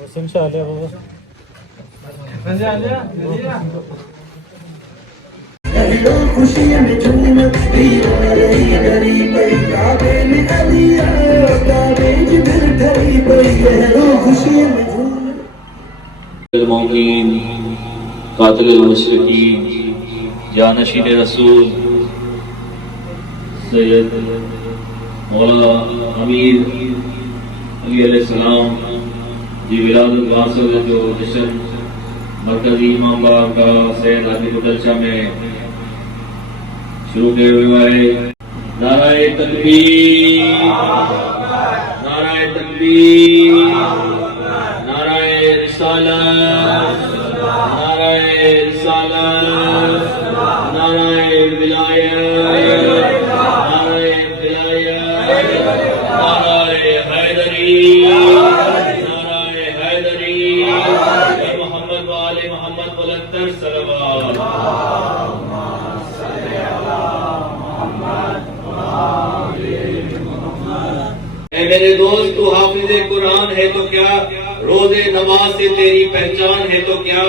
حسین شاہ لیا بابا خوشیاں میں جھوم رہی غریب کعبے میں علی کعبے کی دل ٹھری پئی ہے خوشیاں میں جھوم الموقین قاتل المشرکین جانشین رسول سید مولا امیر علی علیہ السلام جی ولادت واصل جو جشن مرکزی امام باغ کا سید حاجی گٹلچا میں شروع کیے ہوئے ہے۔ نعرہ تکبیر، نعرہ تکبیر، نعرہ رسالت، نعرہ رسالت، نعرہ ولایت، نعرہ ولایت، نعرہ حیدری، نعرہ حیدری، محمد وآل محمد بلندر صلوات۔ اے میرے دوست، تو حافظ قرآن ہے تو کیا، روز نماز سے تیری پہچان ہے تو کیا،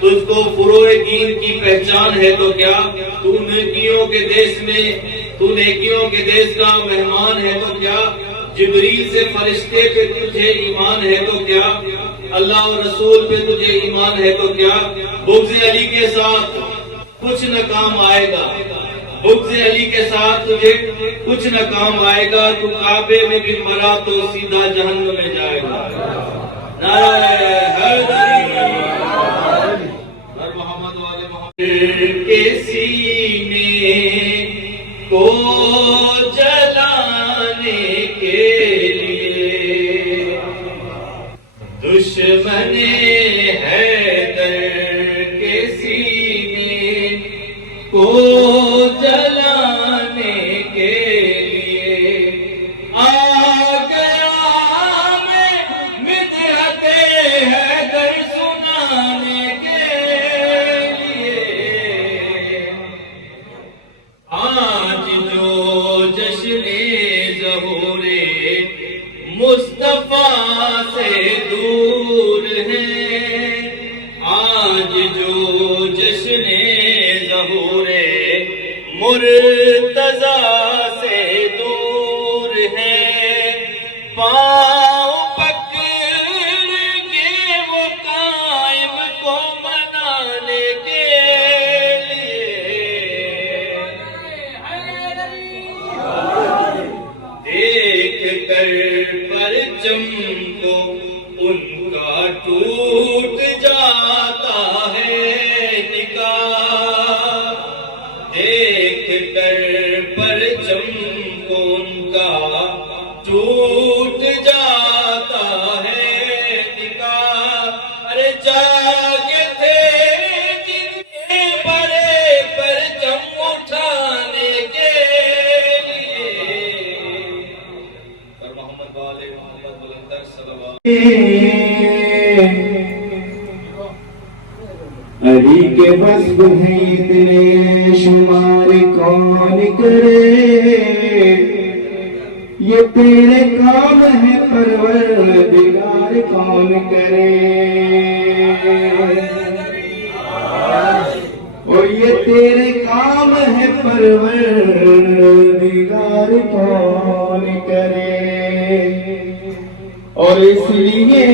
تجھ کو فروع دین کی پہچان ہے تو کیا، تو نیکیوں کے دیس کا مہمان ہے تو کیا، جبریل سے فرشتے پہ تجھے ایمان ہے تو کیا، اللہ اور رسول پہ تجھے ایمان ہے تو کیا، بغض علی کے ساتھ کچھ نہ کام آئے گا، بغض علی کے ساتھ تجھے کچھ نہ کام آئے گا، تو کعبے میں بھی مرا تو سیدھا جہنم میں جائے گا۔ نعرہ حیدری، ہر محمد والے محمد کے سینے کو جلانے کے لیے دشمن حیدر کے سینے کو جلانے کے لیے آ گیا میں مدحت حیدر سنانے کے لیے۔ آج جو جشن ظہور مصطفیٰ سے دور ہے، آج جو جشن ظہور مرتضیٰ سے دور ہے، پاؤں پکڑ کے وہ قائم کو منانے کے لیے دیکھ کر پرچم کو ان کا ٹوٹ جاتا ہے نکاح، دیکھ کر پرچم کو ان کا ٹوٹ جاتا ہے نکاح۔ ارے جاگے تھے جن کے بڑے پرچم اٹھانے کے لیے، اور محمد والے محمد بلندر صلوات۔ علی کے وصف ہیں اتنے شمار کون کرے، یہ تیرے کام ہے پروردگار کون کرے، اور یہ تیرے کام ہے پروردگار کون کرے، اور اس لیے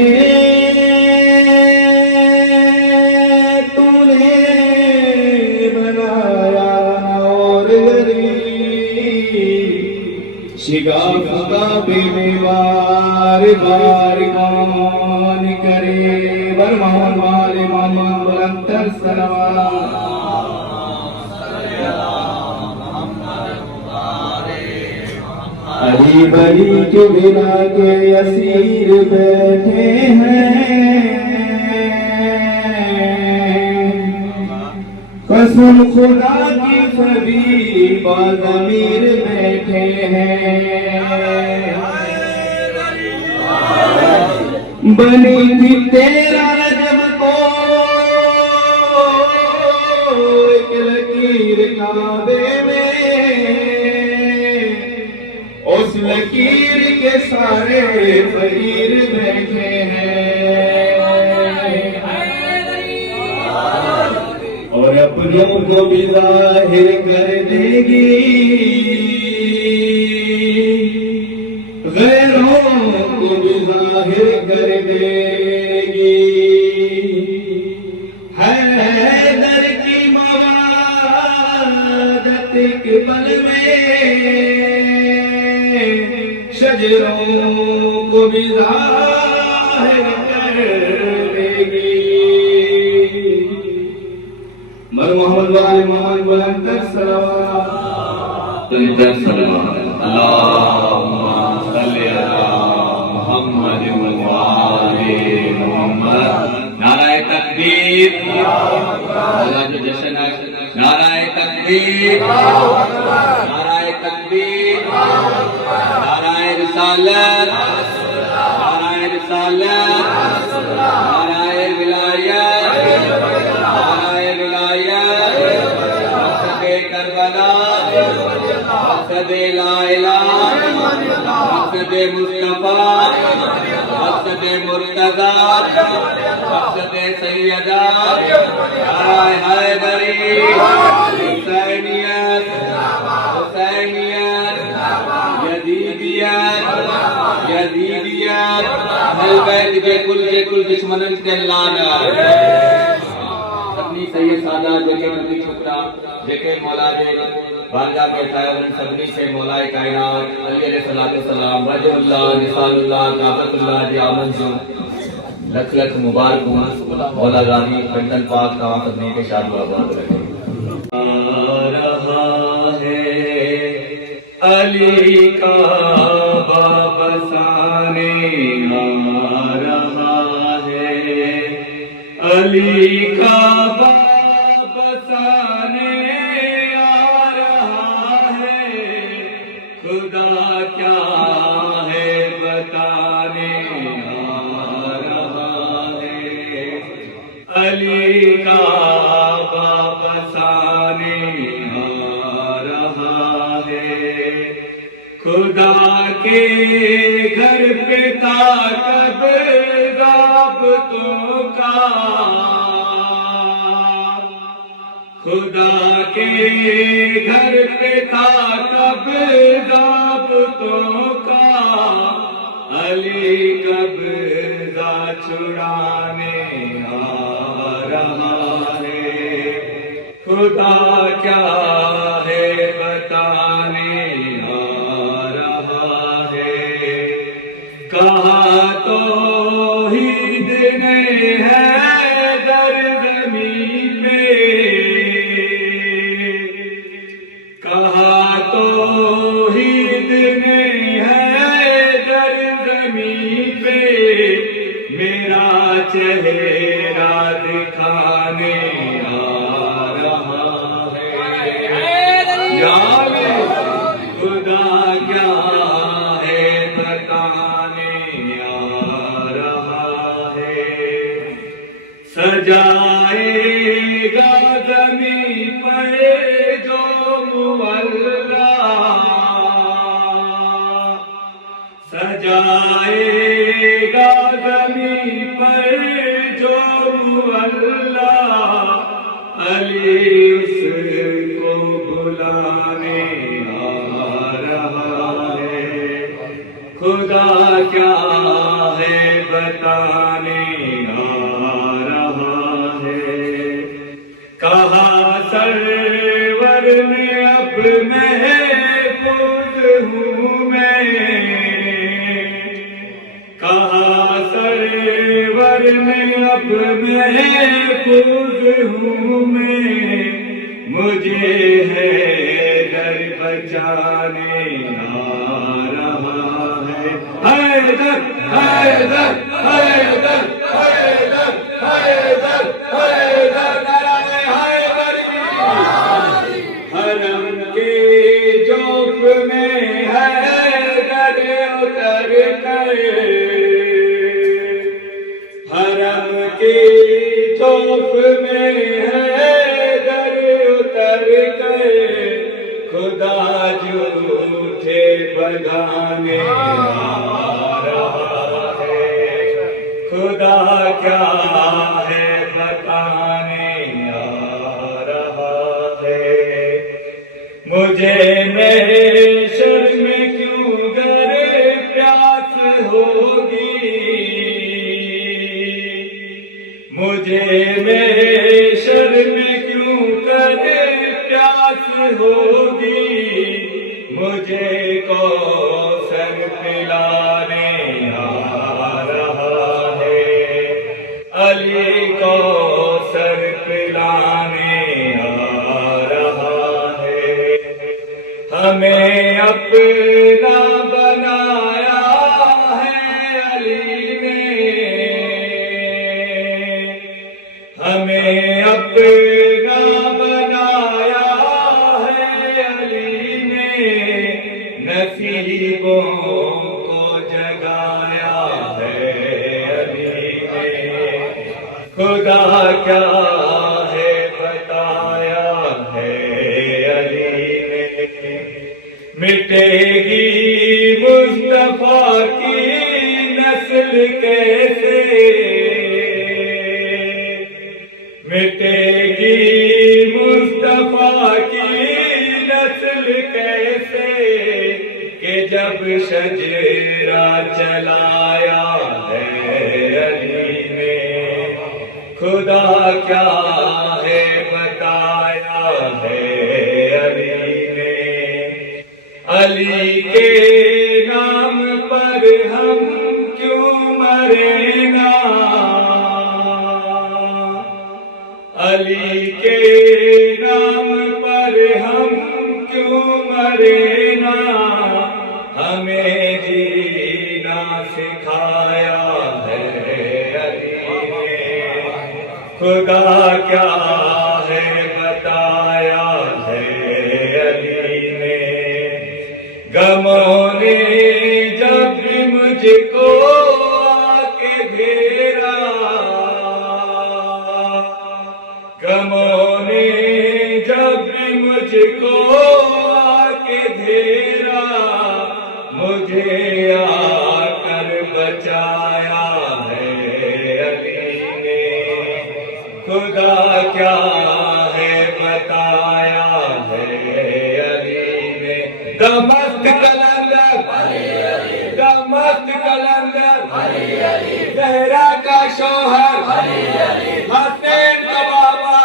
شگاف کا بیوار بار کون کرے، برمان والے محمد بلندر صلوات۔ علی بری کے بنا کے اسیر بیٹھے ہیں، قسم خدا کی سبھی بازمیر بیٹھے ہیں، بنی تھی تیرا رجب کو ایک لکیر کعبے میں، اس لکیر کے سارے فقیر بیٹھے ہیں، غیروں کو بھی ظاہر کر دے گی، غیروں کو بھی ظاہر کر دے گی، حیدر کی موادت کے پل میں شجروں کو بھی ظاہر کر دے گی۔ مر محمد وآل محمد بلند تر صلوات، اللہم صلی علی محمد وآل محمد۔ نعرہ تکبیر، اللہ جو جشن ہے، نعرہ تکبیر، نعرہ تکبیر، نعرہ رسالت، نعرہ رسالت، نعرہ ولایت، نعرہ ولایت، مقصد کربلا، مقصد لا الہ، مقصد مصطفیٰ، مقصد مرتضیٰ، مقصد سیدہ، نعرہ حیدری، حسینیت، حسینیت، یزیدیت، یزیدیت، اہل بیت کل دشمنن تے لعنت۔ اپنی سید سادات جے کے نبی چھکتا، جے کے مولا دے بارگاہ کے سایہ سبنی سے مولا کائنات علی علیہ السلام، وجہ اللہ، نثال اللہ، کعبۃ اللہ دی آمن جو لکھ لکھ مبارک ہوں، مولا غازی کنٹن پاک کا سبنی کے شاد و آباد رکھے۔ آ رہا ہے علی کا بابسانے، آ رہا ہے علی کا بابسانے، آ رہا ہے خدا کیا ہے بتانے، آ رہا ہے علی کا بابسانے، آ رہا ہے خدا کے گھر پہ طاقت ضابطوں کا، خدا کے گھر پہ طاقت ضابطوں کا، علی قبضہ چھڑانے آ رہا ہے خدا کیا ہے بتانے آ رہا ہے۔ کہا توحید نے ہے در زمین پہ، کہا توحید نے ہے در زمین پہ، میرا چہرہ دکھانے آ رہا ہے، یعنی خدا کیا ہے بتانے آ رہا ہے۔ سجائے گا زمین پر جو مولا، سجائے گا زمین پر جو مولا، علی اس کو بلانے آ رہا ہے، خدا کیا ہے بتانے آ رہا ہے۔ کہا سرور نے اب محفوظ ہوں میں، کہا سرور نے اب محفوظ ہوں میں، مجھے ہے در بچانے آ رہا ہے۔ حیدر حیدر حیدر حیدر حیدر حیدر، نعرہ حیدری، حرم کے جوف میں حیدر اتر کر، حرم کے جوف میں حیدر اتر کر، خدا جھوٹے بگانے آ رہا ہے، خدا کیا ہے بتانے آ رہا مجھے محشر میں کیوں کر پیاس ہوگی، مجھے کوثر پلانے آ رہا ہے، علی کوثر پلانے آ رہا ہے۔ ہمیں اپنا بنایا ہے علی نے، ہمیں اپنا بنایا ہے علی نے، نصیبوں کو جگایا ہے علی نے، خدا کیا ہے بتایا ہے علی نے۔ مٹے گی مصطفیٰ کی نسل کیسے، مٹے گی مصطفیٰ کی نسل کیسے، کہ جب شجرہ چلایا ہے علی نے، خدا کیا ہے بتایا ہے علی نے۔ علی کے نام پر ہم کیوں مرے نا، علی کے نام پر ہم کیوں مرے نا، ہمیں جینا سکھایا ہے علی نے، خدا کیا ہے بتایا ہے علی نے۔ غموں نے جب بھی مجھ کو آ کے گھیرا، غموں نے جب بھی مجھ کو آ کے گھیرا، مجھے آ کر بچایا ہے علی نے، خدا کیا ہے بتایا ہے علی نے۔ دمشق قلندر، دمشق قلندر، زہرا کا شوہر، حسین کا بابا،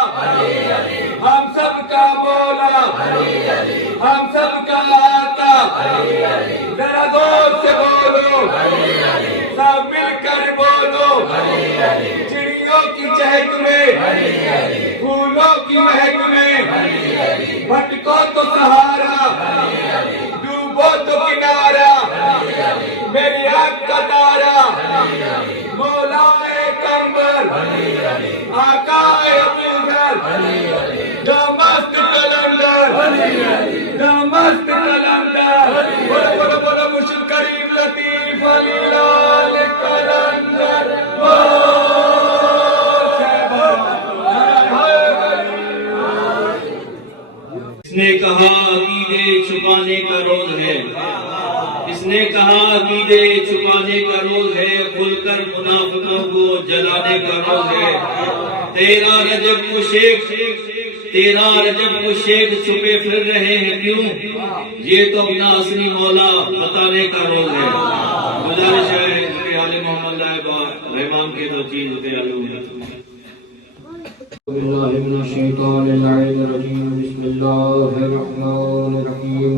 ہم سب کا مولا، ہم سب کا آقا، ذرا زور سے بولو، سب مل کر بولو، چڑیوں کی چہک میں، پھولوں کی مہک میں، بھٹکو تو سہارا، ڈوبو تو کنارا، میری آنکھ کا تارا، مولا کمبر، آقا ملگر، دمشق قلندر، دمشق قلندر، بولو بولو بولو مشل کریم لطیف علی لال قلندر۔ اس نے کہا عقیدے چھپانے کا روز ہے، اس نے کہا عقیدے چھپانے کا روز ہے، کھل کر منافقوں کو جلانے کا روز ہے۔ تیرا رجب کو شیخ چھپے پھر رہے ہیں کیوں، یہ تو اپنا اصلی مولا بتانے کا روز ہے۔ گزارش ہے کہ حال محمد لائبہ رحمان کے دو چیز ہوتے ہیں۔ بالله من الشيطان اللعين الرجيم، بسم الله الرحمن الرحيم،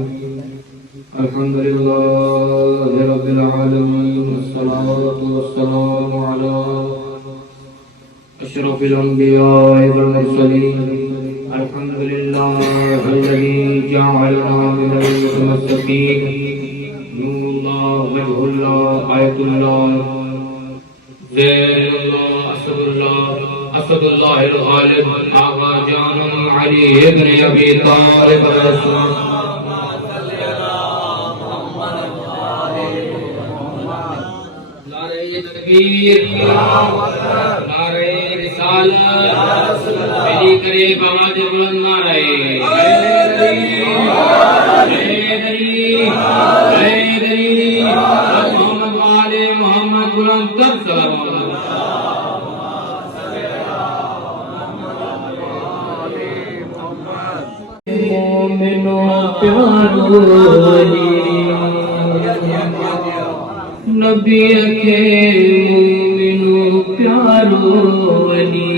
الحمد لله رب العالمين، والصلاة والسلام على أشرف الأنبياء والمرسلين، الحمد لله الذي جعلنا من المتمسكين، نور الله، وجه الله، آية الله، زين الله، أسد الله، اسد اللہ الغالب، آغا جانم علی ابن ابی طالب علیہ السلام۔ نعرہ تکبیر، نعرہ رسالت، میری قریب آواز بلند نعرہ حیدری، محمد والے محمد بلند تر سلام علیکم۔ مومنوں پیارو علی، نبی کے مومنوں پیارو علی،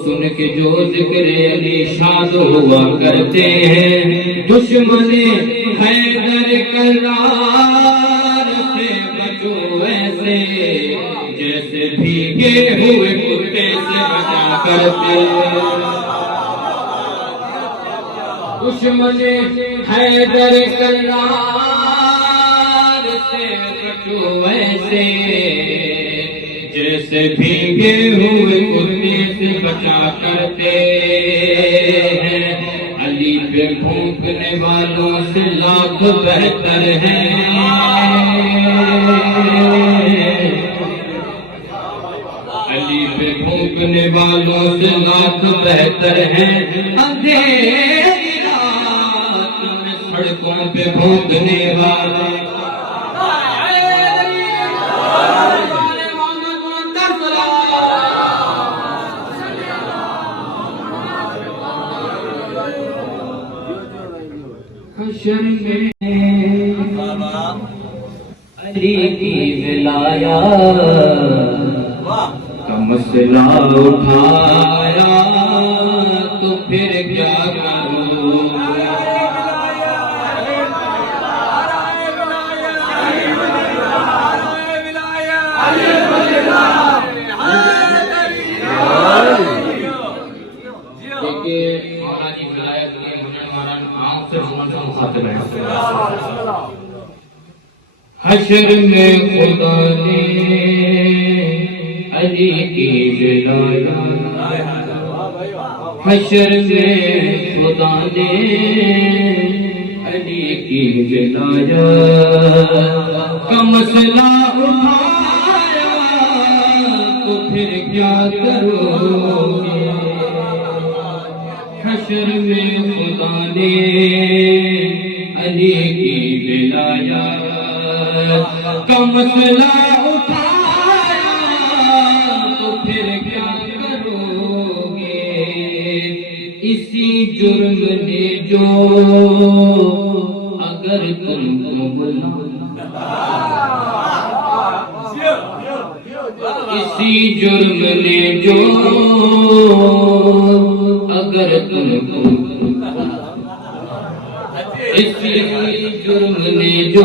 سن کے جو ذکر علی شاد ہوا کرتے ہیں، دشمن حیدر کرار سے بچو ایسے جیسے بھیگے ہوئے کتے سے بچا کرتے ہیں۔ دشمن حیدر کرار سے بچو ایسے جیسے بھیگے ہوئے کتے سے بچا کرتے ہیں۔ علی پہ بھونکنے والوں سے لاکھ بہتر ہیں، علی پہ بھونکنے والوں سے لاکھ بہتر ہیں۔ اندھیری رات میں سڑکوں پہ بھونکنے والے حشر میں علی کی ولایت کا مسئلہ اٹھایا تو پھر کیا کروں؟ حشر میں خدا نے علی کی ولایت، حشر میں خدا نے علی کی ولایت کا مسئلہ اٹھایا تو پھر کیا کرو گے؟ حشر میں خدا نے علی کی ولایت کا مسئلہ اٹھایا تو پھر کیا کرو گے؟ اسی جرم نے جو اگر تم کو بلا، اسی جرم نے جو اگر تم کو، اسی جرم نے جو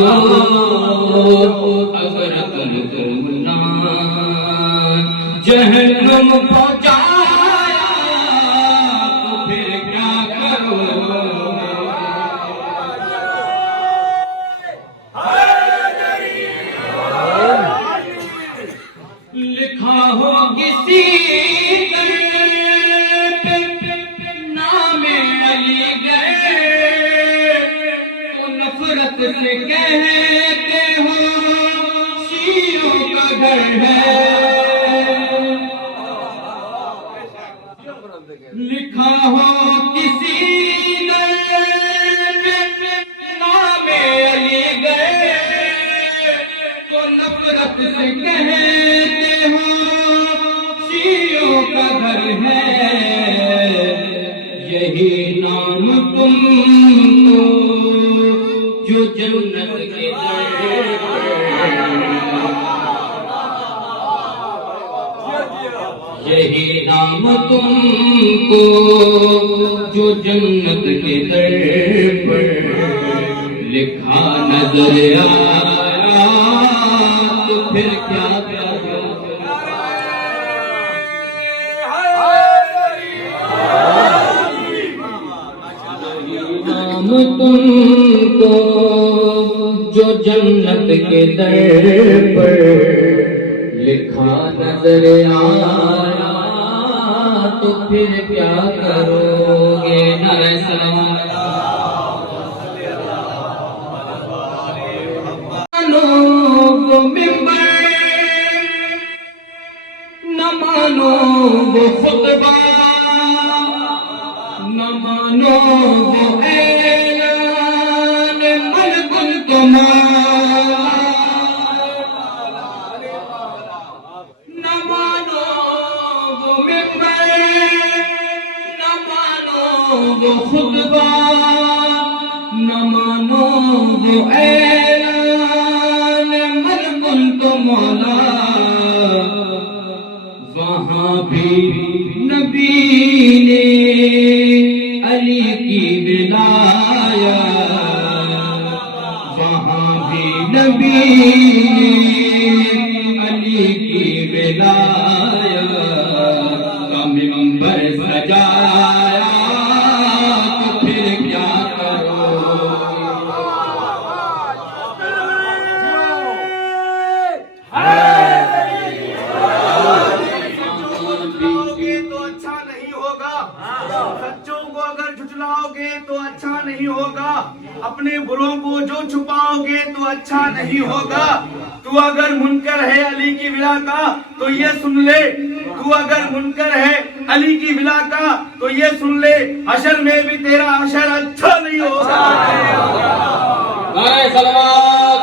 اگر تم کو جہنم پہنچایا تو پھر کیا کرو؟ لکھا ہو کسی نام علی گئے تو نفرت سے کہتے ہو شیعوں کا گھر ہے۔ لکھا ہو کسی نام علی گئے تو نفرت سے کہتے ہو شیعوں کا گھر ہے۔ یہی نام تم کو جو جنت کے در پر، یہی نام تم کو جو جنت کے در پر لکھا نظر آیا تو پھر کیا کرو؟ نام تم کو جو جنت کے در پر لکھا نظر آیا تو پھر کیا کرو گے؟ نعرہ سلام۔ وہ ممبر نہ مانو وہ خطبہ، نہ مانو وہ اعلان ملک تمہارا، نہ مانو وہ ممبر، نہ مانو وہ خطبہ، نہ مانو وہ اعلان ملک تمہارا، وہاں بھی نبی نے علی کی ولایت، وہاں بھی نبی نے علی کی ولایت کا منبر سجایا، تو پھر کیا کرو؟ تو اچھا نہیں ہوگا، سچوں کو اگر جھٹلاؤ گے تو اچھا نہیں ہوگا، اپنے بروں کو جو چھپاؤ گے تو اچھا نہیں ہوگا۔ تو اگر منکر ہے علی کی ولا کا تو یہ سن لے، تو اگر منکر ہے علی کی ولا کا تو یہ سن لے، حشر میں بھی تیرا حشر اچھا نہیں ہوگا۔ نعرہ صلوات۔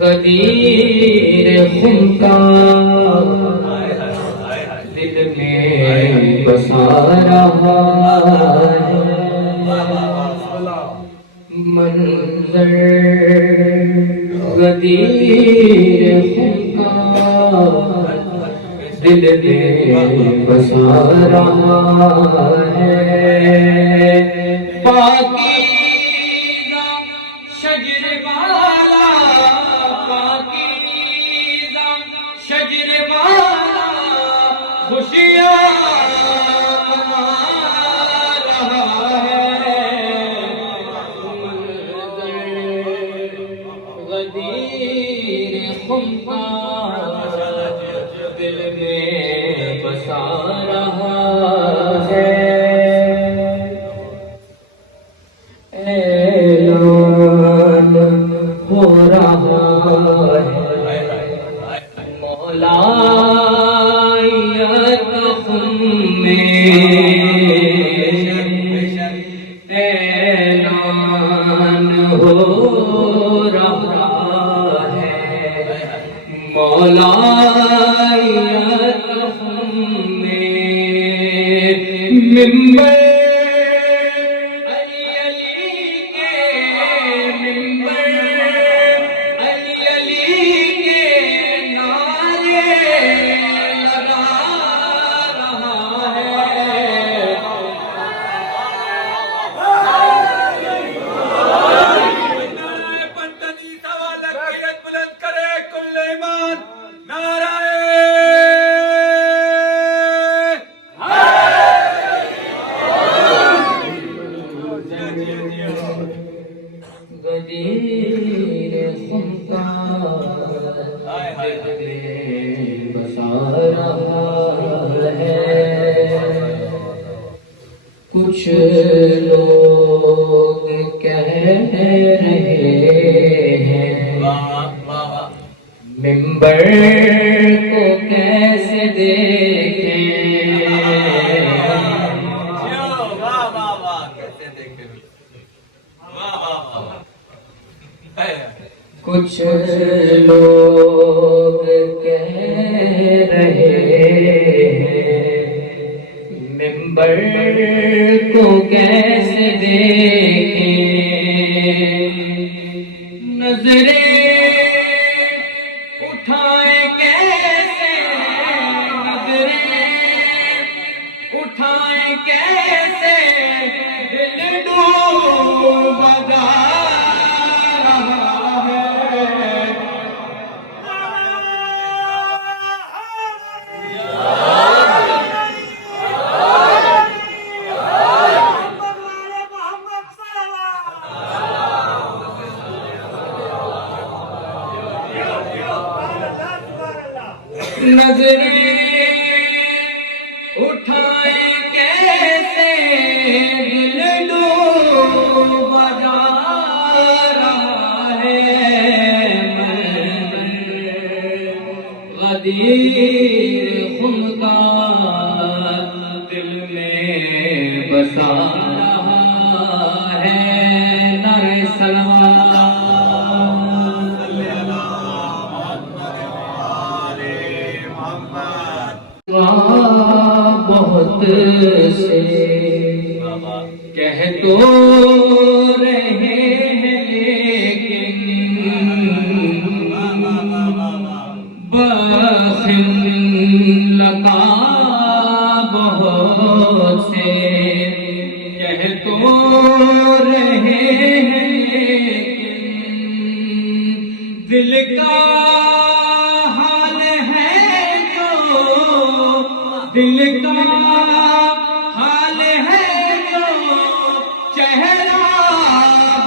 غدیر خونکا دل میں بسا رہا ہے، منظر غدیر خونکا دل میں بسا رہا ہے، پاکیزہ شجر والا، پاکیزہ شجر والا خوشیاں منا رہا ہے، غدیر خونخوار دل میں بسا رہا ہے، اعلان ہو رہا ہے مولا یتخم میں، اعلان ہو رہا ہے مولا یتخم میں، منبر غدیر خونکا دل میں بسا رہا ہے، کچھ لوگ کہہ رہے ہیں منبر کو کیسے دیکھیں، کچھ لوگ کہہ رہے ہیں منبر کو کیسے دیکھیں، نظریں اٹھائیں کیسے، نظریں اٹھائیں کیسے، دل ڈوب جا نظریں اٹھائیں کیسے، دل ڈوب جا رہا ہے، غدیر خونکا دل میں بسا رہا ہے، نعرہ صلوات۔ بہت سے کہہ تو رہے ہیں کا حال ہے جو دل کا حال ہے جو چہرہ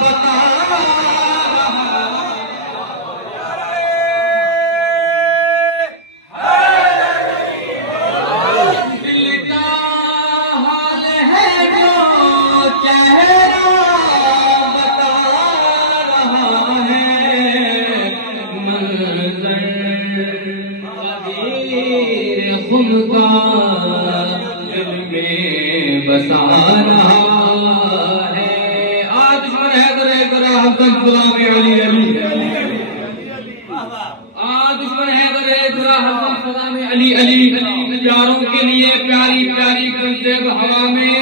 بتا رہا دل کا حال ہے جو چہرہ بتا رہا ہے منظر قدیر خود کا دل میں بسا رہا ہے آج دشمن ہے کرے کرے حسن غلام علی علی آج دشمن ہے کرے کرے حسن غلام علی علی پیاروں کے لیے پیاری پیاری گنجب ہوا میں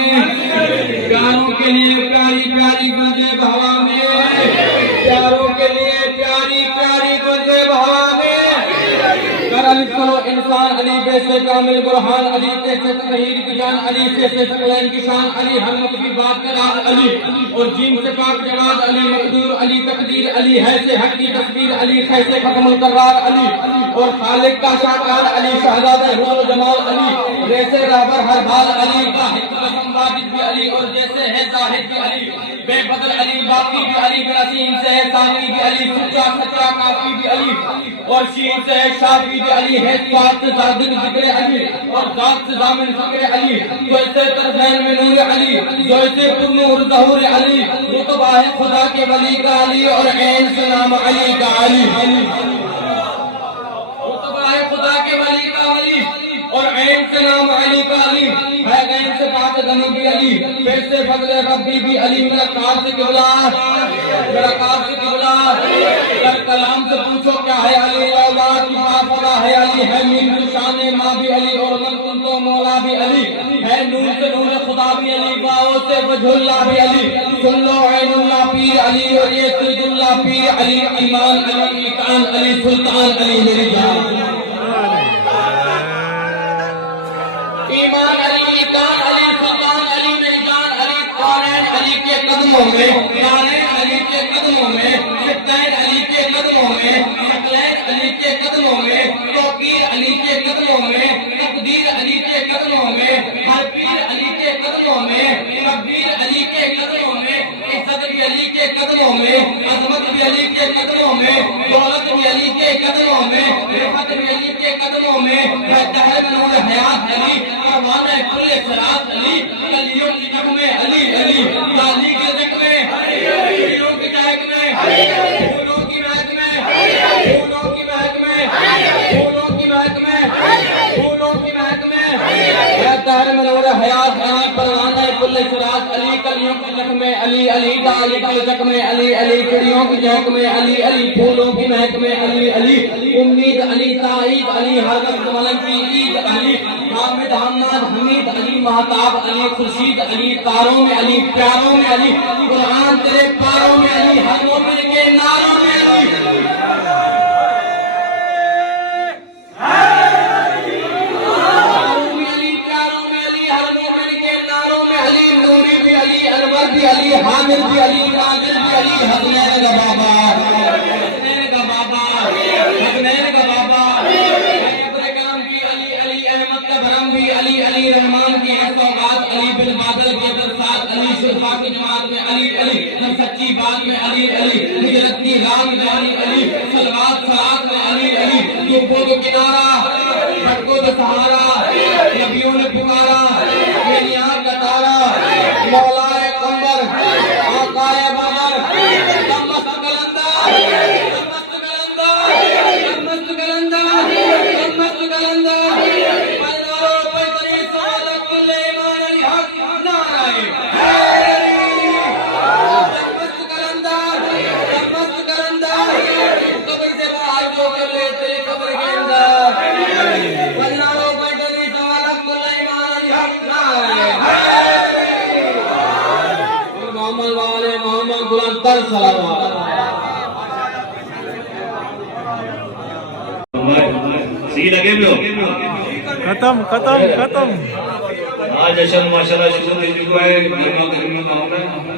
پیاروں کے لیے پیاری پیاری گنجب ہوا میں پیاروں کے لیے پیاری پیاری گنجب ہوا میں کر علی کرو انسان علی بیسے کامل برہان علی کیسے تطہیر کی جان علی سے سکلین کی شان علی ہر مطفی بات کا راز علی اور جیم سے پاک جواد علی مقدور علی تقدیر علی ہے سے حق کی تصویر علی خیسے ختم القرار علی اور خالق کا شاکار علی شہزادہ حور و جمال علی جیسے رہبر ہر بال علی واحد قسم واجد بھی علی اور جیسے ہے زاہد بھی علی بے بدل علی باقی بھی علی برسیم سے ہے ثانی بھی علی سچا سچا کافی بھی علی اور شین سے ہے شافی بھی علی ہے سوات سے زادن ذکر علی اور ذات سے ضامن فکر علی جو ایسے طرفین میں نور علی جو ایسے پر نور ظہور علی رتبہ ہے خدا کے ولی کا علی اور عین سے نام علی کا علی رتبہ ہے خدا کے ولی کا علی اور عین سے نام علی کا علی ہے عین سے بات غنی بھی علی پھر سے فضل ربی بھی علی میرا کار سے قبلہ میرا کار سے قبلہ در کلام سے پوچھو کیا ہے علی اللہ کی فضا ہے علی ہے مین کی شان ماں بھی علی اور من کن تو مولا بھی علی ہے نور سے نور خدا بھی علی باؤ سے وجہ اللہ بھی علی سن لو عین اللہ پیر علی اور یہ سید اللہ پیر علی ایمان علی ایقان علی سلطان علی میری جان ایمان علی ایقان علی سلطان علی میری جان علی قرآن علی کے قدموں میں قرآن علی کے قدموں میں ستین علی کے قدموں میں شکلین علی کے قدموں میں توقیر علی کے قدموں میں تقدیر علی کے قدموں میں ہر پیر علی کے قدموں میں ربیر علی کے قدموں میں عزت بھی علی کے قدموں میں عظمت بھی علی کے قدموں میں دولت بھی علی کے قدموں میں رفعت بھی علی کے قدموں میں دہر نور حیات علی پروانہ کل صراط علی کلیوں کی جگ میں علی علی لالی کے جگ میں کلیوں کی جگ میں پھولوں کی مہک میں پھولوں کی مہک میں پھولوں کی مہک میں پھولوں کی مہک میں دہر نور حیات علی پروانہ کل صراط علی کلیوں کی جگ میں علی علی لالی کے جگ میں علی علی چڑیوں کی جگ میں علی علی پھولوں کی مہک میں علی علی امید علی تائید علی ہر وقت ملک کی عید علی حامد حماد حمید علی مہتاب علی خورشید علی تاروں میں علی پیاروں میں علی قرآن تیرے پاروں میں علی ہر مومن کے ناروں میں علی پاروں میں علی پیاروں میں علی ہر مومن کے ناروں میں علی نوری بھی علی انور بھی علی حامد بھی علی ناظر بھی علی حسنین کا بابا حسنین کا بابا حسنین کا بابا علی علی رحمان کی ہے سوغات علی بالبادل کے درسات علی شرفا کی جماعت میں علی علی ہر سچی بات میں علی علی ہجرت کی راہ میں علی علی صلوات صلات میں علی علی دھوپوں کو کنارہ بھٹکوں کو سہارا نبیوں نے پکارا یہ نیاز کا تارا مولا قمر آقا بدر دمست کلندر دمست کلندر دمست کلندر دمست کلندر سی لگے بھی ہو ختم ختم ختم آج جشن ماشاءاللہ شروع ہو چکا ہے گرما گرما گاؤں میں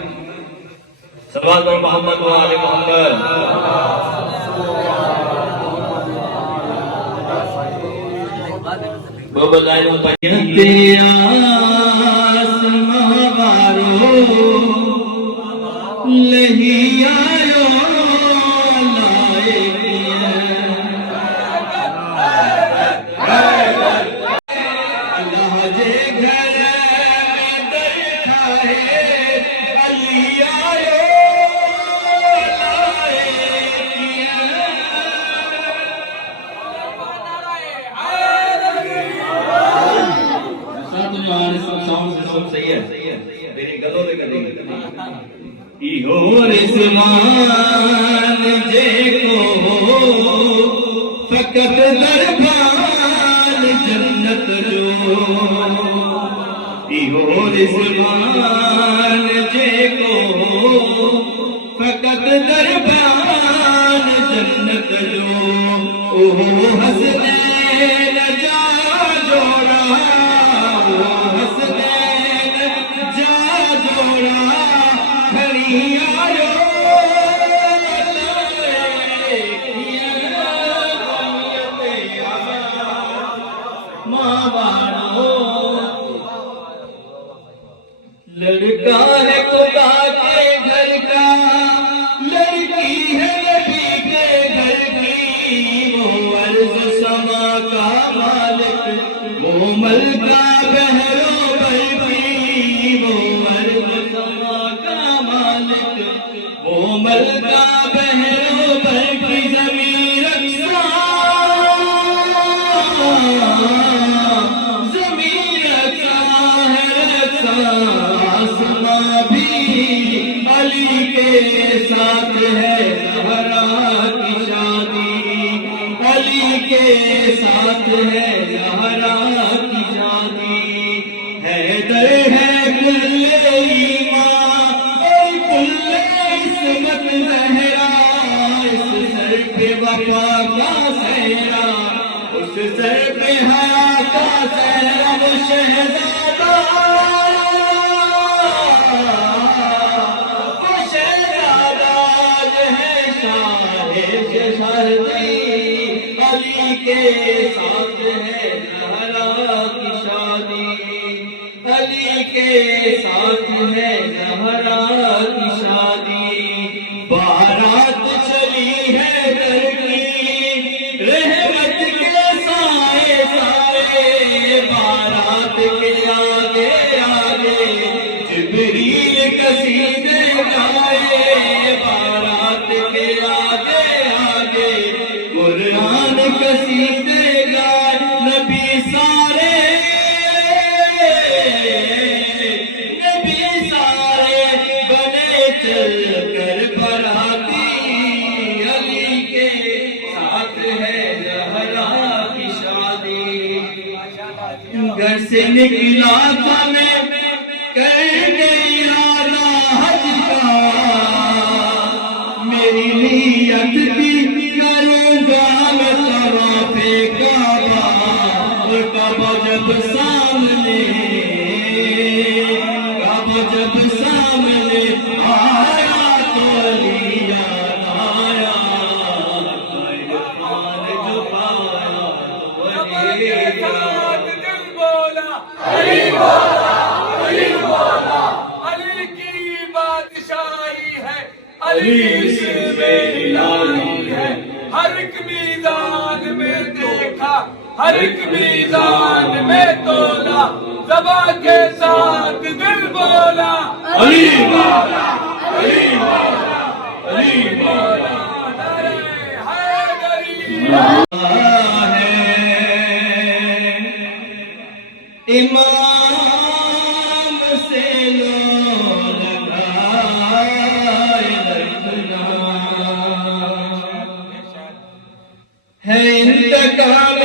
صلوات پر محمد و آل محمد بابا لائنوں پر لہی آیو لائے اللہ جے گھر میں درکھا ہے علی آیو لائے ساؤنڈ صحیح ہے میری گلوں میں کر دیں ایہو رضوان جے کو فقط دربان جنت جو ایہو رضوان جے کو فقط دربان جنت جو اوہ حسنین جا جوڑا اوہ حسنین جا جوڑا لڑکا ہے خدا کے گھر کا لڑکی ہے نبی کے گھر کی وہ عرض سما کا مالک وہ ملکہ بہرو برفی وہ عرض سما کا مالک وہ ملکہ بہرو برفی زمین رکھا زمین رکھا ہے رکھا آسماں بھی علی کے ساتھ ہے زہرا کی شادی علی کے ساتھ ہے زہرا کی شادی حیدر ہے کل ایمان اور کل عصمت زہرا اس سر پہ وفا کا سہرا اس سر پہ حیا کا سہرا وہ شہزادہ علی کے ساتھ ہے زہرا کی شادی علی کے ساتھ ہے زہرا کی شادی بارات چلی ہے در کی رحمت کے سائے سائے بارات کے آگے آگے جبریل قصیدے گائے بارات کے آگے آگے قرآن قصیدے گائے نبی سارے بنے چل کر براتی علی کے ساتھ ہے زہرا کی شادی گھر سے نکلا تھا میں کر گیا حج کا میری نیت بھی کروں گا میں طواف کعبہ اور کعبہ جب سامنے کعبہ جب سامنے آیا تو علی یاد آیا عرفان جو پایا وہی دل بولا علی بولا علی بولا علی کی بادشاہی ہے علی سے الہی ہے ہر ایک میدان میں دیکھا ہر ایک میدان میں تولا زبان کے ساتھ دل بولا علی بولا علی بولا علی بولا نعرہ حیدری امام سے لو لگائے رکھنا ہے انتقام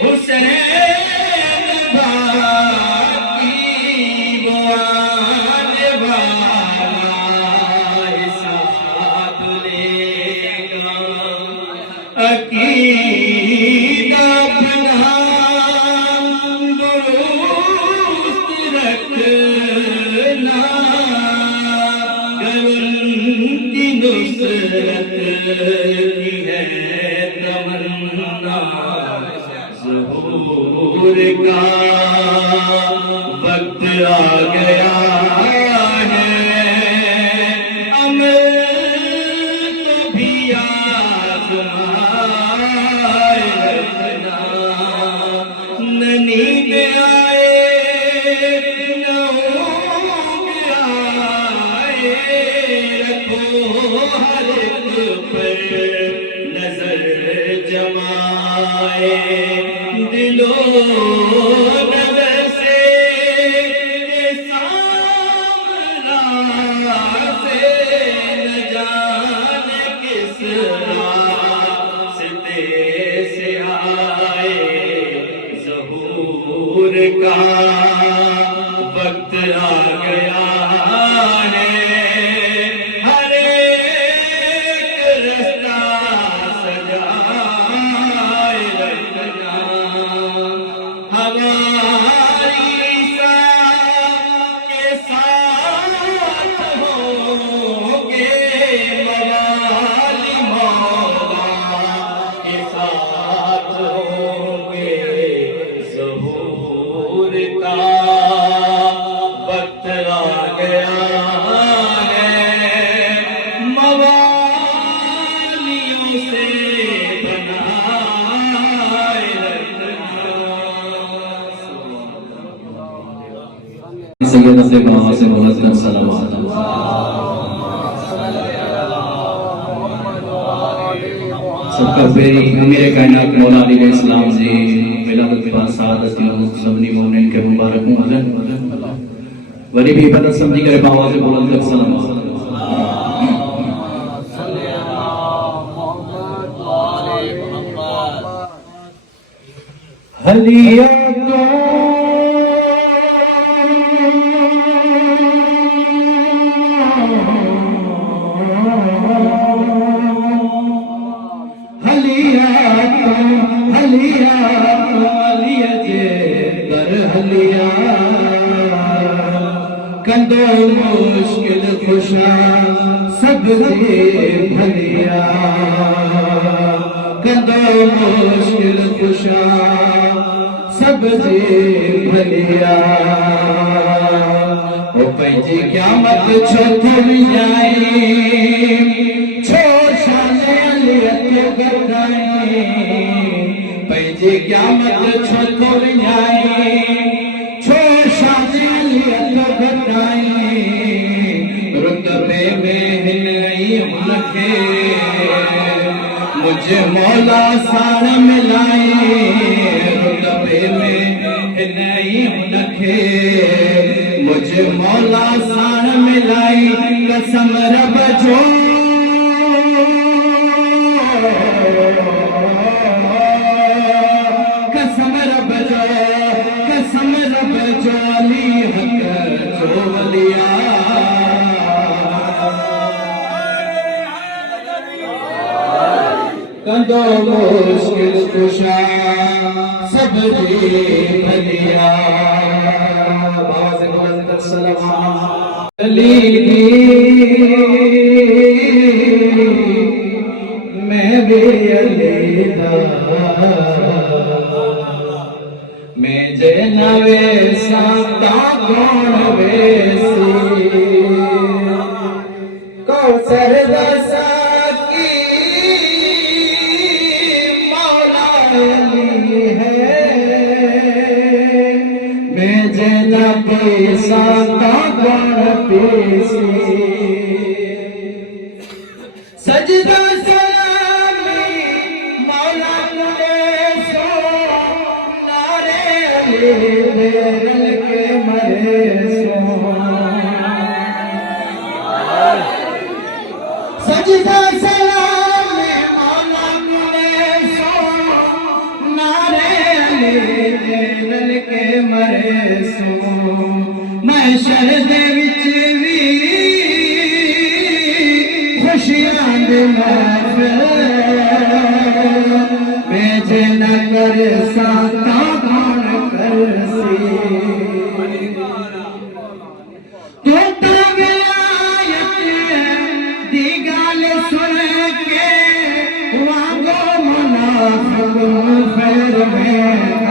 حسین باقی وہ آنے والا ساتھ لے گا عقید اپنا نصرت کی ہے تمنا ظہور کا وقت آ گیا ہے، عمل تو بھی آزمائے رکھنا، نہ نیند آئے نہ اونگ آئے، رکھو ہر ایک پر نظر جمائے، دل و نظر سے سامنا سے نہ جانے کس راستے سے آئے، ظہور کا وقت آ گیا ہے، ہر ایک رستہ سجائے رکھنا، ہماری ساتھ کے ساتھ ہوں گے، موالی مولا کے ساتھ ہوں گے، ظہور کا وقت آ گیا ہے، موالیوں سے بنائے رکھنا۔ سید سے بابا سے بہت کر سلامات، سب کا پیری امیر کائنات مولا علی علیہ السلام جی ولادت پر سعادت سبنی مومنین کے مبارک ہوں، ولی بھی عبادت سمجھی کرے بابا سے بلند کر سلامات۔ کندو مشکل خوشا سب دے بھلیا، کندو مشکل خوشا سب دے بھلیا، او پنجی قیامت چھو تھر جائیں، چھو شان علیت گردائیں، پنجی قیامت چھو تھر جائیں، چھو شان علیت گردائیں، رتبے میں نہیں لکھے، مجھے مولا سان ملائے، رتبے میں نہیں لکھے، مجھے مولا سان ملائی، قسم رب جو قسم رب جو قسم رب جو علی حق جو ولیا، کندو مشکل کشا سب دے بھلیا، بابا سے بلند کر سلامات۔ علی میں بھی علی دا، میں جینا ویسا تا کون ویسی، کوثر دسا پیسا کا گن پیسی، سجدہ سلامی مولا نے سو، نعرے علی بیرل کے مرے سو، سجدہ سلامی مولا نے سو، نعرے علی بیرل کے مرے سو، محشر دے وچ وی خوشیاں دے محفل، میں جے نہ کر ساتا گھر کرسی، تو تا ولایت دی گل سن کے وانگو منافق کن فیر میں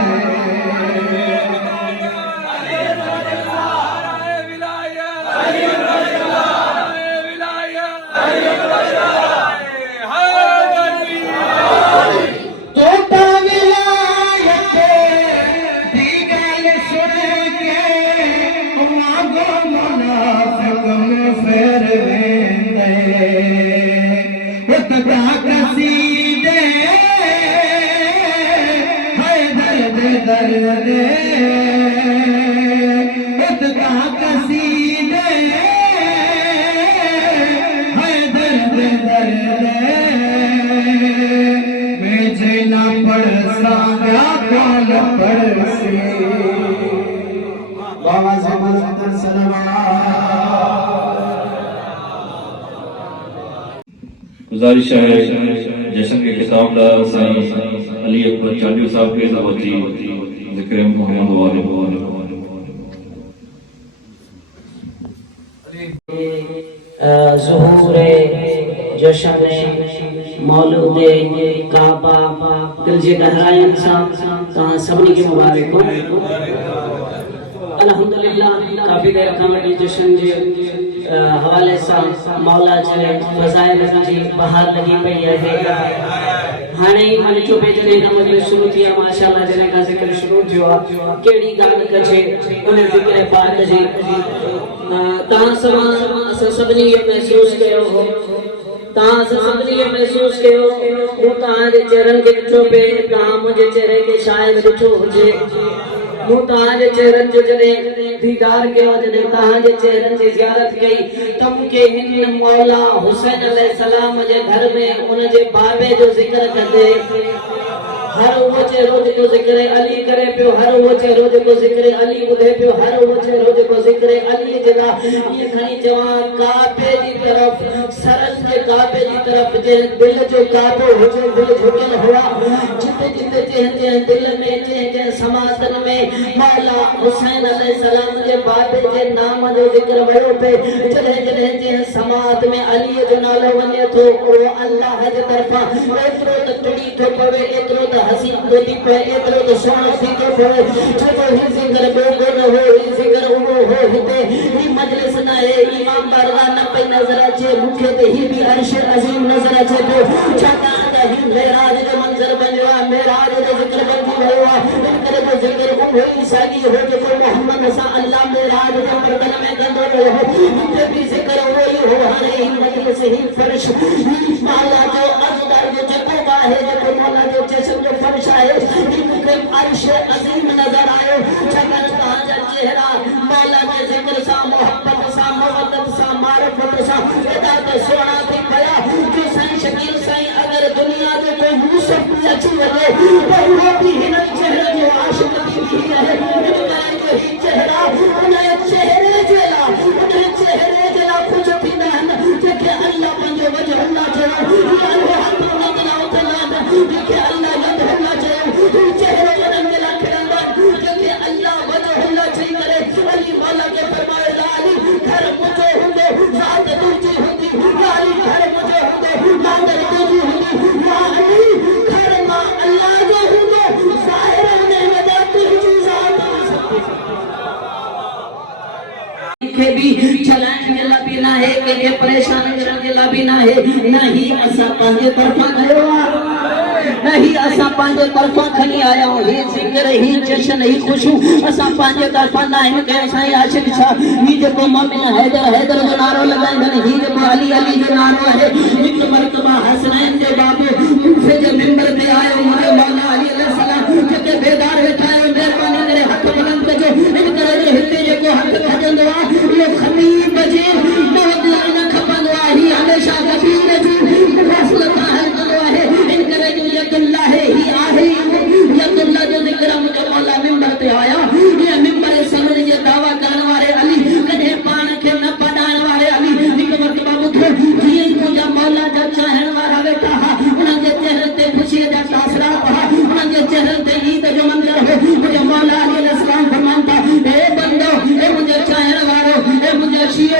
گزارش ہے جشن کے خطاب لا علی اکبر چاندی صاحب کے توجی ذکر محمد والے ظہور جشن مولود کعبہ دل جے گہرائن سان سبنی کے مبارک ہو الحمدللہ کافی دیر کھاں جشن جے حوالے سان مولا جے فضائل جی بہار لگی پئی ہے ہانے ہی من چوپے جنے کا مجلس شروع کیا ماشاءاللہ جنے کا ذکر شروع جو کیڑی گال کچھے انہیں ذکر پاک جی تاں سما سبنی یہ محسوس کیو ہو تاں سبنی یہ محسوس کیو وہ تاں دے چہرن کے چوپے تاں مجھے چہرے کے شاید ڈٹھو ہوجے وہ تاں دے چہرن جو جنے دیدار کے وجنے تاں دے چہرن کی زیارت کی تم کے ہن مولا حسین علیہ السلام جے گھر میں ان جے بابے جو ذکر کرتے ہر وہ چہرو جو ذکر علی کرے پیو ہر وہ چہرو جو ذکر علی بدھے پیو ہر وہ چہرو جو ذکر علی جدا یہ کھنی جوان کعبے دی طرف سرن کے کعبے دی طرف جے دل جو کعبے ہو جو دل جھکل ہوا جتے جتے چہتے دل میں چہتے سماعتن میں مولا حسین علیہ السلام کے بابے کے نام جو ذکر ویو پہ چلے چلے چہتے سماعت میں علی جو نالو بنے تو اللہ کے طرفا اترو تکڑی تو پوے اترو حسین دوتی پہ اترو تو سونا سیکھے پہ چھوٹو ہی ذکر بوگو نہ ہو ہی ذکر وہ ہو ہتے ہی مجلس نہ ہے امام بارگاہ نہ پہ نظر اچھے مکھے تے ہی بھی عرش عظیم نظر اچھے تو چھاکا آتا ہی میراج کا منظر بنوا میراج کا ذکر بندی بھوا ان کرے تو ذکر وہ ہوئی ساگی ہو جو محمد صلی اللہ میراج کا مردن میں گندو ہو جتے بھی ذکر وہی ہو ہر ہی مجلس ہی فرش مولا جو ازدار جو چکو باہے جو مولا جو چشم جو فرش آئے ان عرش عظیم نظر آئے چکر تاجہ چہرہ مولا کے ذکر سا محبت سا محبت سا معرفت سا ادات سونا بھی پیا جو سائیں شکیل سائیں اگر دنیا کے کوئی یوسف بھی اچھی وجہ تو وہ بھی ہی نہیں چہرہ جو عاشق بھی ہے انہیں جو ہی چہرہ انہیں چہرے جلا انہیں چہرے جلا کچھ بھی نہ کہ اللہ بنجو وجہ اللہ چہرہ یا اللہ حق اللہ تعالیٰ کہ اللہ یاد اللہ چاہے چہرے جنم ملا کھڑندان کہ اللہ وجہ اللہ چاہی کرے علی مولا کے فرمائے علی گھر مجھے ہوں ذات دوجی ہوتی علی گھر مجھے ہوں ماندر دوجی ہوتی یا علی گھر ماں اللہ جو ہوں ظاہر میں وجہ تجھے ذات کے بھی چلائیں گے لبی نہ ہے کہ پریشان کریں گے لبی نہ ہے نہیں ایسا پانچے طرفہ کرو نہیں اساں پانچے طرفاں کھنی آیا ہوں ہی ذکر ہی جشن ہی خوشو اساں پانچے طرفاں نائم کے اساں عاشق شاہ ہی جو مومن حیدر جو نارو لگائیں گے ہی جو علی جو نارو ہے ایک مرتبہ حسنین کے بابو سے جو ممبر پہ آئے ہمارے مولا علی علیہ السلام جو کہ بیدار بیٹھائے مہربانی میرے حق بلند جو ان کرے جو ہتے جو کو حق کھجن دعا یہ خمیر بجے بہت لائنہ کھپن دعا ہی ہمیشہ کبیر جو رسلتہ ہے دعا ہے ان کرے جو ید اللہ ہے ہی آہے ید اللہ جو ذکر مجھے مولا ممبر پہ آیا یہ ممبر سمجھ یہ دعویٰ کرنے والے علی کدھے پان کے نہ پڑھائے والے علی ایک مرتبہ بدھو یہ مجھے مولا جا چاہن والا بیٹا انہاں جے چہرے تے خوشی جا تاثرات انہاں جے چہرے تے عید جو منظر ہو مجھے مولا علیہ السلام فرمانتا اے بندو اے مجھے چاہن والو اے مجھے شیعہ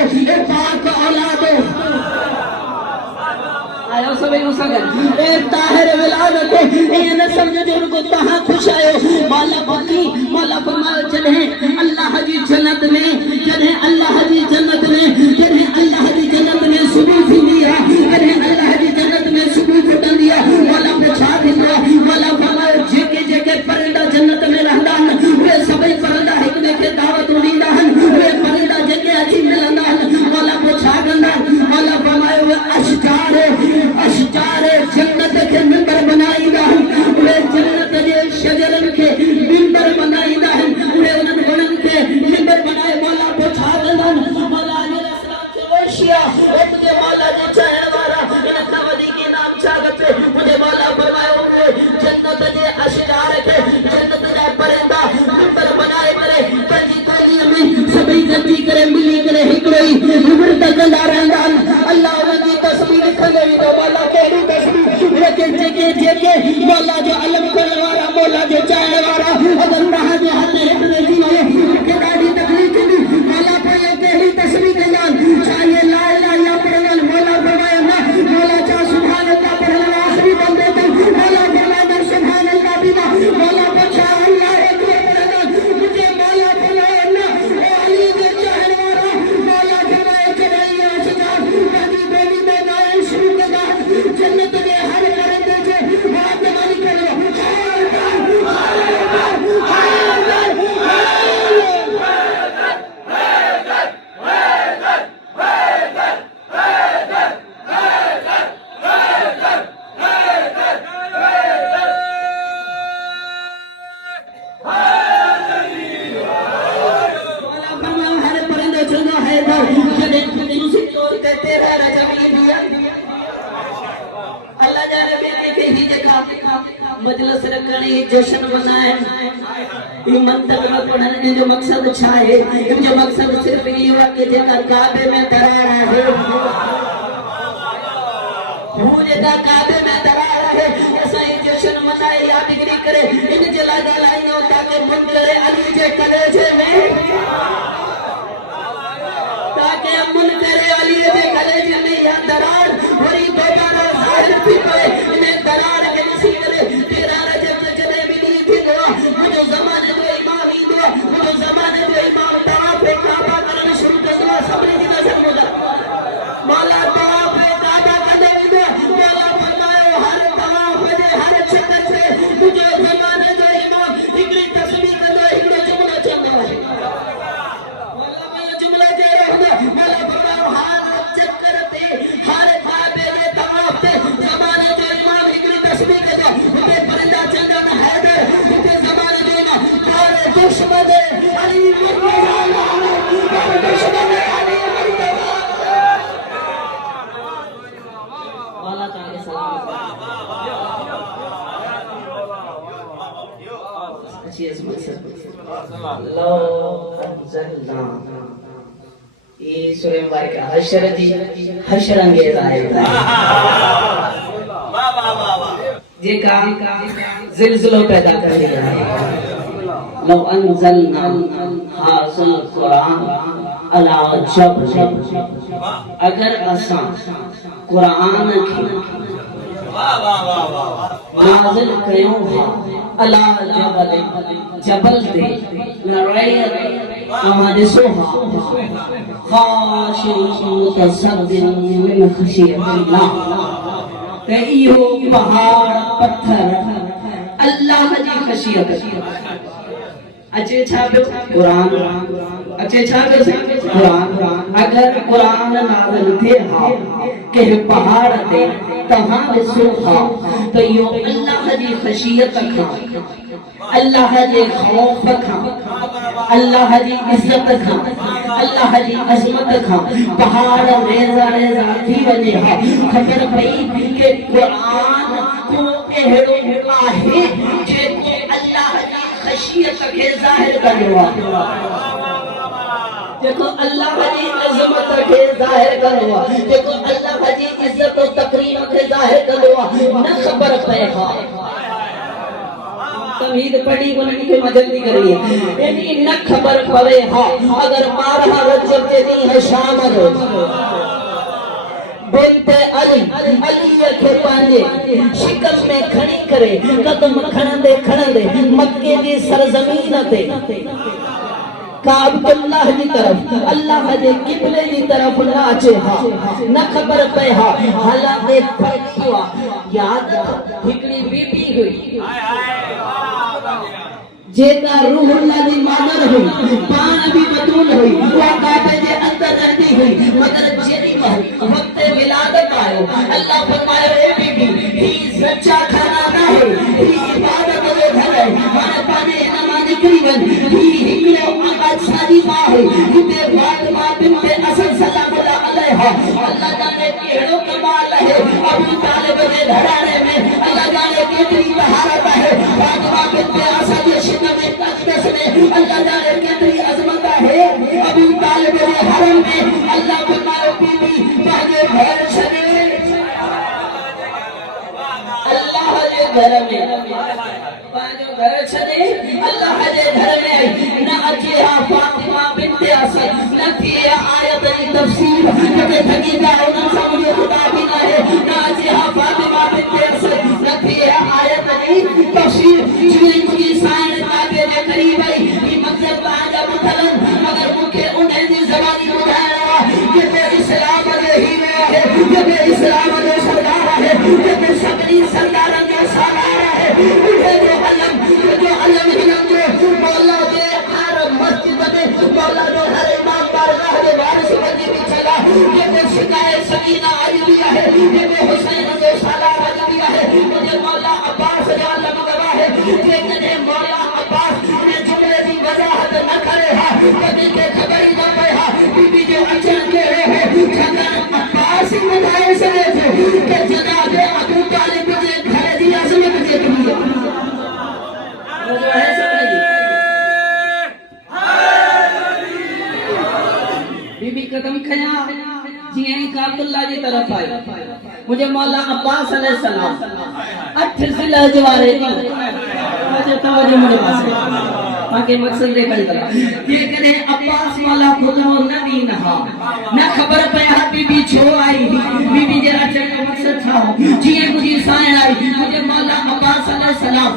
سبھی مسلمان اے طاہر ولادت اے نہ سمجھ جو ان کو کہاں خوش آئے مولا باقی مولا فرمایا چلیں اللہ دی جنت میں چلیں اللہ دی جنت میں چلیں اللہ دی جنت میں صبح تھی دیا چلیں اللہ دی جنت میں صبح پھٹن دیا مولا پوچھا دیا مولا فرمایا جے کے پرندہ جنت میں رہندا وہ سبھی پرندہ حکمے کے دعوت دیندا وہ پرندہ جے کے اچھی ملندا مولا پوچھا گندا مولا فرمایا وہ اشجار جنت کے منبر بنائی دا وہ جنت کے شجرن کے منبر بنائی دا وہ انہاں بنن کے منبر بنائے مولا پوچھا گندا مولا علیہ السلام سے اوشیا او مجھے مولا جو چاہن والا ان خودی کے نام چاہتے مجھے مولا فرمایا جنت کے اشجار کے جنت کے پرندہ منبر بنائے کرے تجی تجی میں سبھی گنجی کرے ملی کرے ہکڑی منبر تکلا رہندا اللہ ان کی تصویر کھلے تو مولا کہڑی تصویر لیکن جے مولا جو علم کرنے والا مولا جو چاہنے والا اگر رہا جو ہاتھ ہٹنے دی ہوئے کہ داڑھی تکلیف دی مولا پہلے کہڑی تصویر جان چاہیے لا الہ الا پڑھنا مولا فرمایا مولا چاہ سبحان اللہ پڑھنا آخری بندے تو مولا فرمایا سبحان اللہ بنا مولا بچا اللہ اکبر پڑھنا مجھے مولا فرمایا علی کے چاہنے والا مولا فرمایا چلائیے اشجار باقی بیلی میں نائن شروع کے بعد جنت کے ہر پرندے سے بات مانی کرو مجلس رکھنے جشن بنائے یہ منتر میں پڑھنے جو مقصد چھائے جو مقصد صرف یہ ہوا کہ جگہ کعبے میں درارہ ہے وہ جگہ کعبے میں درارہ ہے ایسا ہی جشن منائے یا بگری کرے ان جلا جلائی ہو تاکہ منکر علی جے کلیجے میں تاکہ منکر علی جے کلیجے میں یا درار وری دوبارہ ظاہر بھی پائے انہیں درار کے نسی کرے مولا طواف کعبہ کرنے دے مولا فرمایا ہر طواف دے ہر چکر سے مجھے زمانے جو امام ہکڑی تصویر کر دے ہکڑا جملہ چندا ہے مولا میں جملہ دے رہا مولا فرمایا ہر چکر تے ہر کعبے دے طواف تے زمانے جو امام ہکڑی تصویر کر دے مجھے پرندہ چندا نہ ہے دے مجھے زمانے جو امام اور دشمن علی مرتضی اور دشمن علی مرتضی مولا تعالی سلام اچھی عظمت سے اللہ انزلنا یہ سورہ مبارکہ حشر دی حشر انگیز آئے جے کا زلزلوں پیدا کر دیا ہے لو انزلنا حاصل قرآن علی جبل اگر آسان قرآن کی نازل کریوں اللہ جبل دے نرائیت ومادسوها خاشن متصدر من خشیت اللہ کہ ایہو پہاڑ پتھر اللہ جی خشیت اچھے چھاپے قرآن اچھے چھاپے قرآن اگر قرآن نازل تھے کہ پہاڑ دے تہاں بسوخا تو یوں اللہ جی خشیت کھا اللہ جی خوف کھا اللہ جی عزت کھا اللہ جی عظمت کھا پہاڑ ریزہ ریزہ تھی وجہ خبر پئی کہ قرآن کو اہڑو آہے جے کو اللہ جی خشیت کے ظاہر کروا دیکھو اللہ کی عظمت کے ظاہر کروا دیکھو اللہ کی عزت و تکریم کے ظاہر کروا نہ خبر پہ تمہید پڑھی کو نہیں کہ مدد نہیں کرنی ہے یعنی نہ خبر پڑے اگر مارہا رجب کے دن ہے شام روز بنت علی کے پانجے شکم میں کھڑی کرے قدم کھڑندے مکے دی سرزمین تے کعبۃ اللہ دی طرف اللہ دے قبلے دی طرف ناچے ہا نہ خبر پے ہا حالات پھیلی ہوا یاد ہکڑی بی بی ہوئی جیتا روح اللہ دی مادر ہوئی پان بھی بطول ہوئی وہ کعبے دے اندر رہتی ہوئی مگر جیری وقت ولادت آئے اللہ فرمائے اے بی بی ہی سچا کھانا نہ ہے ہی عبادت دے گھر ہے ہمارے پانے نماز کریون ہی ہکڑو آقا شادی ماں ہے ہتے فاطمہ بنت اسد سلام اللہ علیہ اللہ جانے کیڑو کمال ہے ابو طالب دے گھرانے میں اللہ جانے کتنی طہارت ہے فاطمہ بنت اسد اللہ جانے کتنی عظمت ہے ابو طالب کے حرم میں اللہ فرمائے بی بی باجے گھر چھڑے اللہ کے گھر میں باجو گھر چھڑے اللہ کے گھر میں نہ اچھا فاطمہ بنت اسد نہ کیا آیت کی تفسیر کہ حقیقہ انہاں سمجھو خدا بھی نہ ہے نہ اچھا فاطمہ بنت اسد نہ کیا آیت کی تفسیر جن کی سائن کے قریب ہے یہ مقصد باجا مثلا مگر مکھے انہیں دی زبانی بتایا کہ میں اسلام نہیں ہے کہ میں اسلام نے سردار ہے کہ میں سبری سردار نے سردار ہے انہیں جو علم جو مولا دے ہر مسجد میں مولا جو ہر امام بارگاہ دے وارث بنی بھی چلا کہ میں شکایت سکینہ آئی بھی ہے کہ میں حسین جو سالار آئی بھی ہے مجھے مولا عباس نے علم گواہ ہے لیکن مولا عباس نے جملے کی وضاحت نہ کرے ہاں کبھی کے خبر ہی نہ پہ ہاں بی بی جو اچھل کے رہے جنگل عباس ہی بتائے سنے تھے کہ جناب ابو طالب کے گھر دی عظمت کے لیے وہ جو ہے سمجھ بی بی قدم کھیا جی ہیں کعبۃ اللہ کی طرف آئے مجھے مولا عباس علیہ السلام 8 ذی الحجہ والے مجھے توجہ مجھے پاس باقی مقصد دے کل طرح یہ کہنے عباس مولا خدا و نبی نہا نہ خبر پہ بی بی چھو آئی بی بی جرا چکا مقصد تھا جی ہیں مجھے سائن آئی مجھے مولا عباس علیہ السلام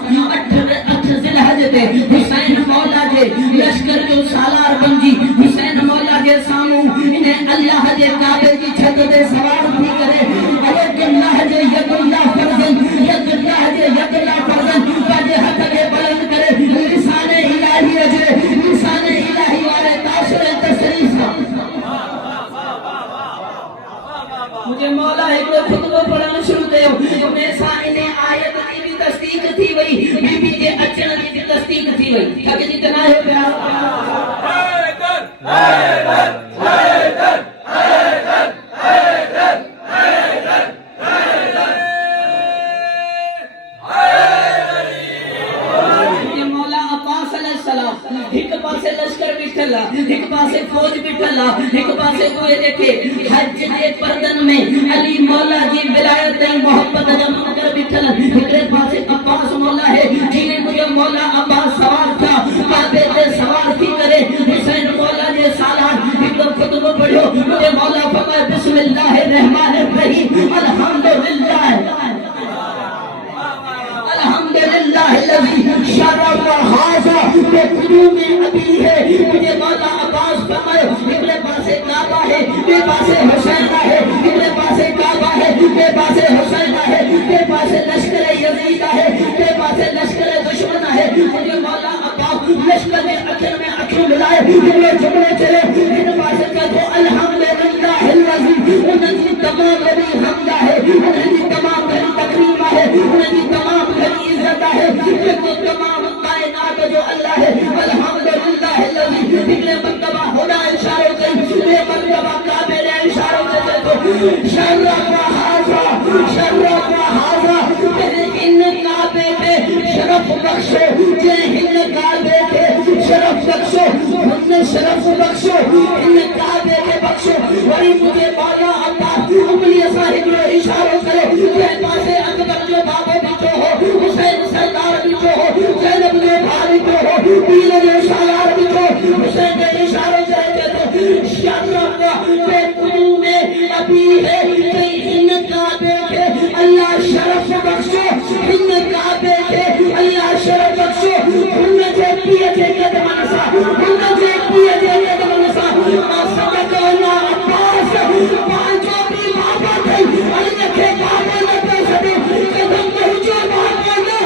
8 ذی الحجہ دے حسین مولا جے لشکر جو سالار بنجی حسین مولا جے ساموں انہیں اللہ جے کعبے کی چھت دے سوار بھی کرے ید اللہ جے ید اللہ فرزن ید اللہ جے ید اللہ فرزن باجے حق کے بلند کرے لسان الہی جے لسان الہی والے تاثر تصریف مجھے مولا ایک خطبہ پڑھنا شروع دیو میں سائنے آیت کی بھی تصدیق تھی وہی بی بی کے اچھن کی بھی تصدیق تھی وہی تھا کہ جتنا ہے پیار حیدر حیدر حیدر حیدر حیدر حیدر مولا عباس علیہ السلام ایک پاسے لشکر بٹھلا ایک پاسے فوج بٹھلا ایک پاسے کوئی دیکھے حج کے پردن میں علی مولا کی ولایت محبت جمع کر بٹھلا ایک پاسے عباس مولا ہے جنہیں مجھے مولا عباس سوار تھا کعبے سے سوار تھی کرے حسین مولا جے سالار ایک خطبہ پڑھو مجھے مولا فرمائے بسم اللہ الرحمن الرحیم الحمدللہ الحمدللہ الذی شرف حاضا بے قدوم ابی ہے مجھے مولا عباس فرمائے ابن پاسے کعبہ ہے بے پاسے حسین ہے ابن پاسے کعبہ ہے بے پاسے حسین ہے بے پاسے لشکر یزید ہے بے پاسے لشکر دشمن ہے مجھے مولا عباس لشکر میں اکھر میں اکھر ملائے جملے چلے ان پاسے کا تو الحمدللہ الذی انہوں کی تمام بڑی حمدہ ہے انہوں کی تمام بڑی تقریبہ ہے انہوں کی تمام بڑی عزت ہے جو تمام کائنات جو اللہ ہے الحمدللہ الذی اتنے مرتبہ ہونا اشاروں سے اتنے مرتبہ کعبے نے اشاروں سے تو شرف حاضا ان کعبے پہ شرف بخشو جے ان کعبے پہ شرف بخشو ان شرف بخشو ان کعبے کے بخشو وہی مجھے مولا عباس انگلی صاحب نے اشاروں کرے میرے پاسے اکبر جو بابے بچو ہو حسین سردار بچو ہو زینب نے بھاری کو ہو پیل نے سالار بچو حسین نے اشاروں سے کہتے شرف بے قدوم ابی ہے کہ ان کا عفو بخشو ہند کعبے کے اللہ شرف بخشو ہند جے پیے جے قدم نسا ہند جے پیے جے قدم نسا صدق اللہ عباس پانچو بھی بابا تھے علی کے بابا نے پیسے قدم پہنچو بابا نے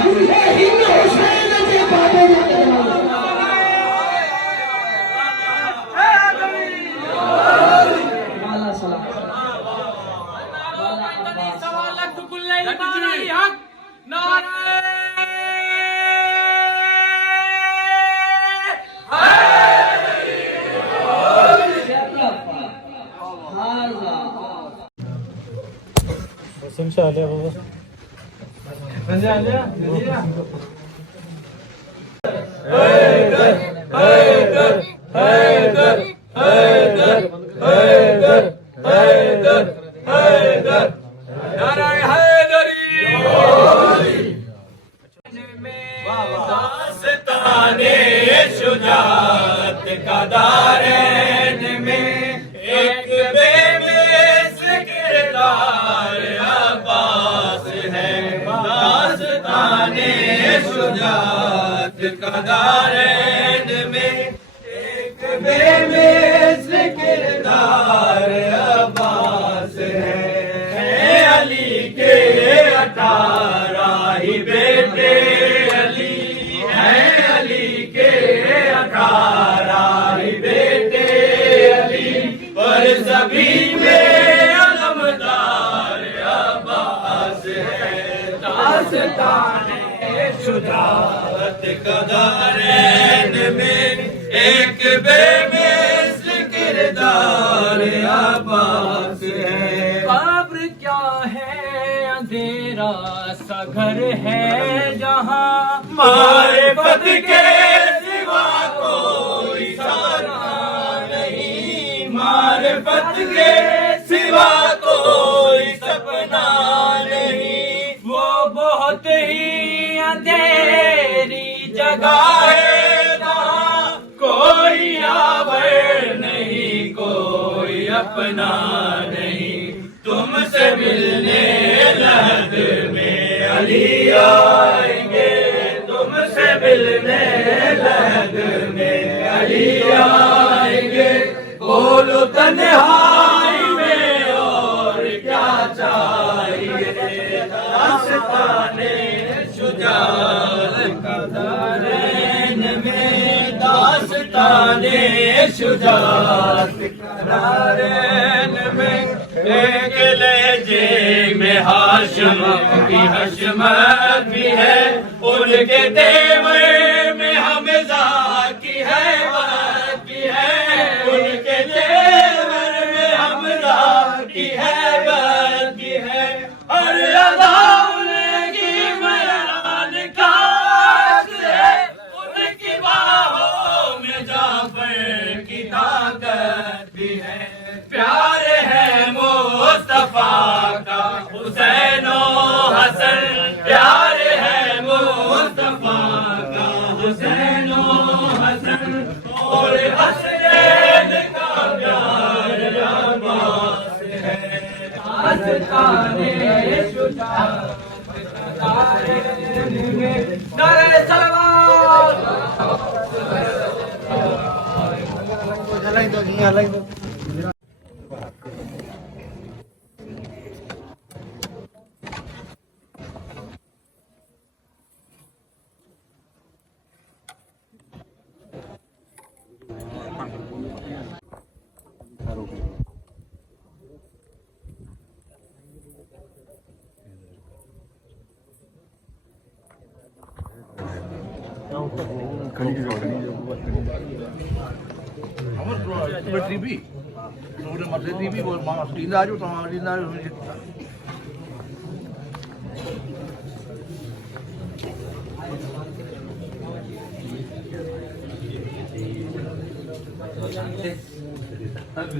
ہند حسین جے بابا نے شجاعت کا دارین میں ایک بے مثل کردار عباس ہے داستان شجاعت کا دارین میں ایک بے مثل کردار عباس ہے علی کے 18 ہی بیٹے علی ہے علی کے 18 ہی بیٹے علی پر سبھی میں علمدار عباس ہے داستان شجاعت کا دارین میں ایک بے مثل کردار عباس ہے قبر کیا ہے اندھیرا سا گھر ہے جہاں معرفت کے سوا کوئی سارا نہیں معرفت کے سوا کوئی سپنا نہیں وہ بہت ہی اندھیری جگہ ہے جہاں کوئی آور نہیں کوئی اپنا نہیں تم سے ملنے لحد میں علی آئیں گے تم سے ملنے لحد میں علی آئیں گے بولو تنہائی میں اور کیا چاہیے داستان شجاعت کا دارین میں داستان شجاعت کا دارین میں ایک لہجے میں ہاشم کی حشمت بھی ہے ان کے تیور میں حمزہ کی حیبت بھی ہے ان کے تیور میں حمزہ کی حیبت بھی ہے ہر ادا ان کی میران کا عکس ہے ان کی باہوں میں جعفر کی طاقت بھی ہے پیار ہے مصطفیٰ کا حسین و حسن پیار ہے مصطفیٰ کا حسین و حسن اور حسین کا پیار عباس ہے داستان شجاعت کا دارین میں نعرہ صلوات TV. Udah masuk TV buat Mas Dinda aja sama Dinda. Ada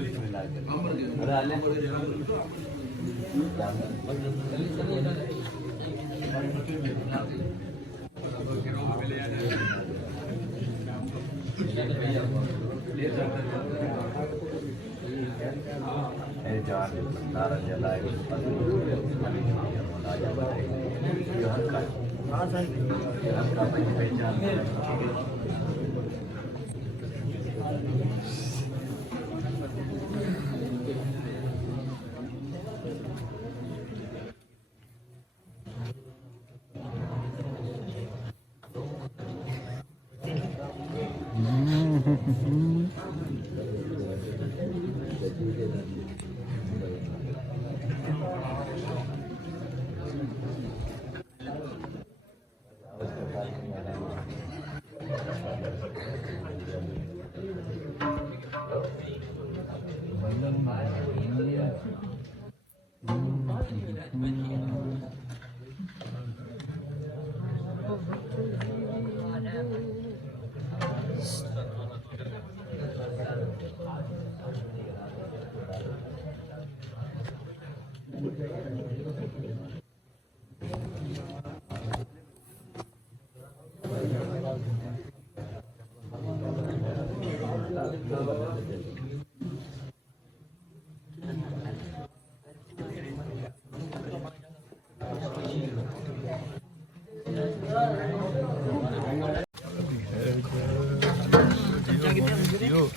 Yo.